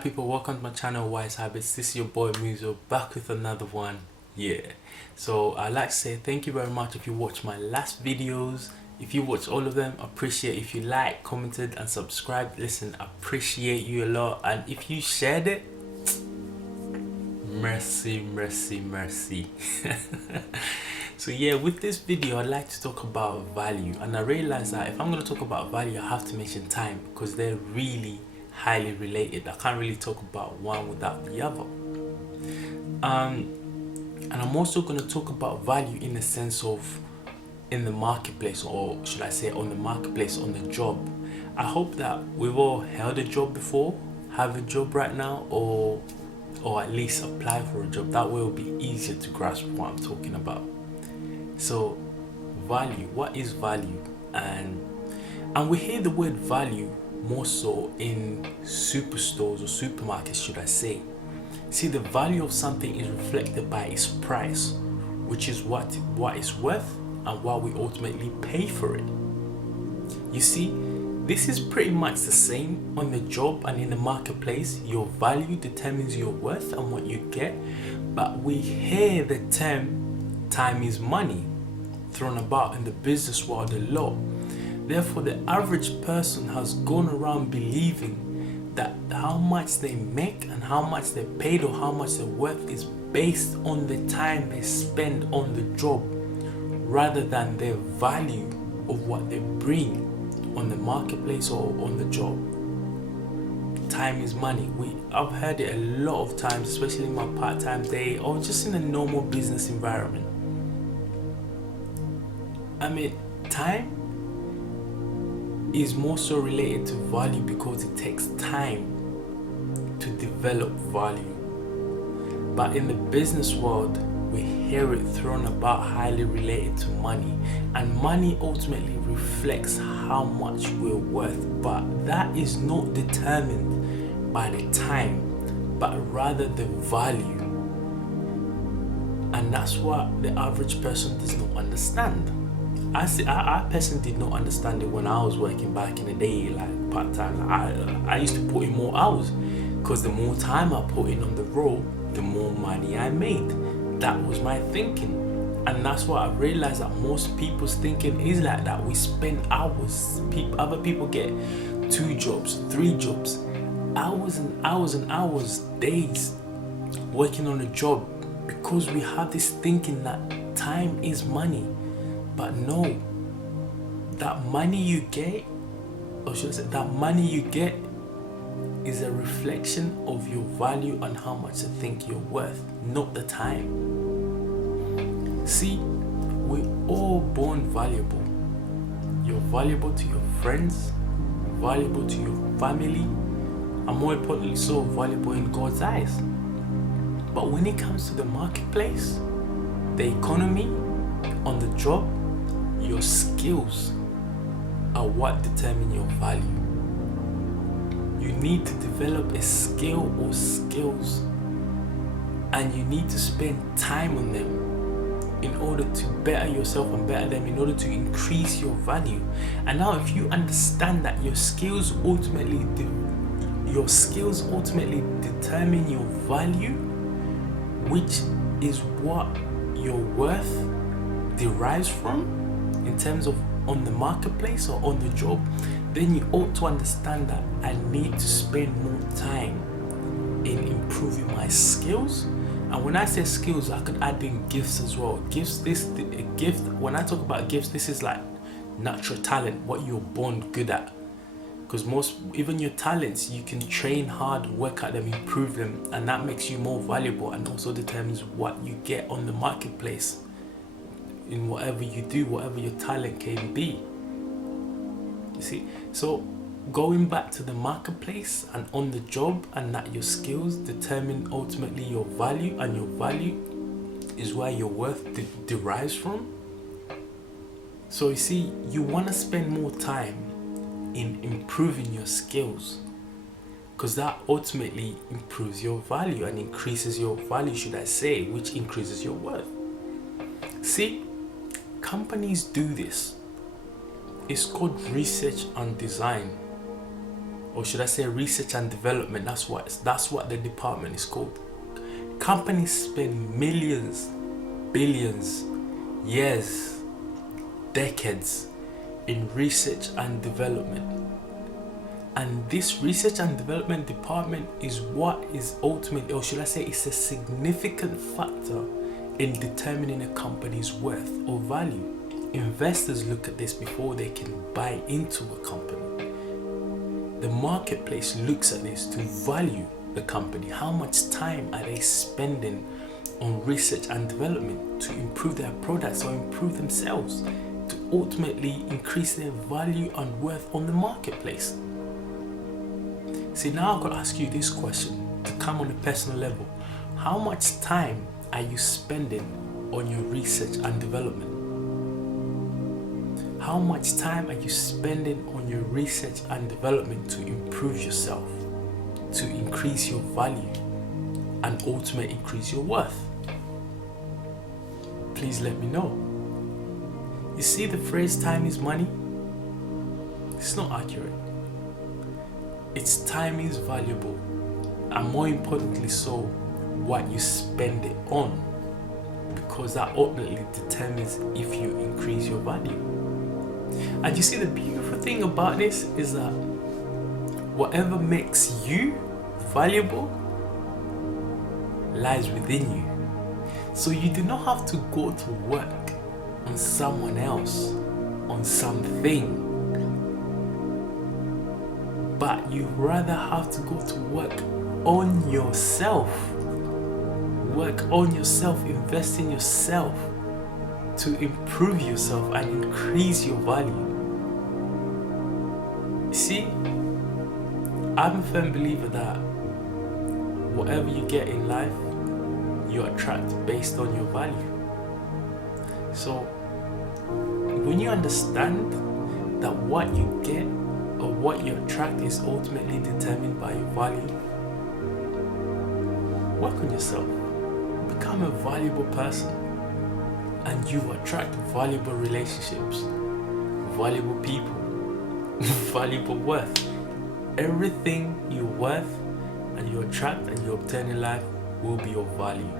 people, welcome to my channel Wise Habits. This is your boy Muzo back with another one. So I'd like to say thank you very much if you watched my last videos. If you watched all of them, appreciate if you like, commented and subscribed. Listen, appreciate you a lot, and if you shared it, mercy. So yeah, with this video I'd like to talk about value, and I realized that if I'm going to talk about value I have to mention time, because they're really highly related. I can't really talk about one without the other. And I'm also going to talk about value in the sense of in the marketplace, or should I say on the marketplace, on the job. I hope that we've all held a job before, have a job right now, or at least apply for a job. That way it will be easier to grasp what I'm talking about. So value, what is value? And we hear the word value more so in superstores or supermarkets, should I say. See, the value of something is reflected by its price, which is what it's worth and what we ultimately pay for it. You see, this is pretty much the same on the job and in the marketplace. Your value determines your worth and what you get, but we hear the term time is money thrown about in the business world a lot. Therefore, the average person has gone around believing that how much they make and how much they're paid or how much they're worth is based on the time they spend on the job, rather than their value of what they bring on the marketplace or on the job. Time is money. I've heard it a lot of times, especially in my part-time day or just in a normal business environment. I mean, time is more so related to value because it takes time to develop value. But in the business world, we hear it thrown about highly related to money, and money ultimately reflects how much we're worth, but that is not determined by the time, but rather the value. And that's what the average person does not understand. I personally did not understand it when I was working back in the day, like part-time. I used to put in more hours, because the more time I put in on the role, the more money I made. That was my thinking, and that's what I realized, that most people's thinking is like that. We spend hours. Other people get 2 jobs, 3 jobs, hours and hours and hours, days working on a job, because we have this thinking that time is money. But no, that money you get, or should I say, that money you get is a reflection of your value and how much you think you're worth, not the time. See, we're all born valuable. You're valuable to your friends, valuable to your family, and more importantly, so valuable in God's eyes. But when it comes to the marketplace, the economy, on the job, your skills are what determine your value. You need to develop a skill or skills, and you need to spend time on them in order to better yourself and better them, in order to increase your value. And now if you understand that your skills ultimately determine your value, which is what your worth derives from in terms of on the marketplace or on the job, then you ought to understand that I need to spend more time in improving my skills. And when I say skills, I could add in gifts as well. When I talk about gifts, this is like natural talent, what you're born good at. Because even your talents, you can train hard, work at them, improve them, and that makes you more valuable, and also determines what you get on the marketplace in whatever you do, whatever your talent can be. You see, so going back to the marketplace and on the job, and that your skills determine ultimately your value, and your value is where your worth derives from. So you see, you want to spend more time in improving your skills, because that ultimately improves your value and increases your value, should I say, which increases your worth. See, companies do this. It's called research and design, or should I say research and development, that's what the department is called. Companies spend millions, billions, years, decades in research and development. And this research and development department is what is ultimately, or should I say, it's a significant factor in determining a company's worth or value. Investors look at this before they can buy into a company. The marketplace looks at this to value the company. How much time are they spending on research and development to improve their products or improve themselves, to ultimately increase their value and worth on the marketplace? See, now I've got to ask you this question to come on a personal level. How much time are you spending on your research and development? How much time are you spending on your research and development to improve yourself, to increase your value, and ultimately increase your worth? Please let me know. You see, the phrase time is money? It's not accurate. It's time is valuable, and more importantly so, what you spend it on, because that ultimately determines if you increase your value. And you see, the beautiful thing about this is that whatever makes you valuable lies within you. So you do not have to go to work on someone else, on something, but you rather have to go to work on yourself. Work on yourself, invest in yourself to improve yourself and increase your value. You see, I'm a firm believer that whatever you get in life, you attract based on your value. So when you understand that what you get or what you attract is ultimately determined by your value, work on yourself. Become a valuable person, and you attract valuable relationships, valuable people, valuable worth. Everything you're worth and you attract and you obtain in life will be of value.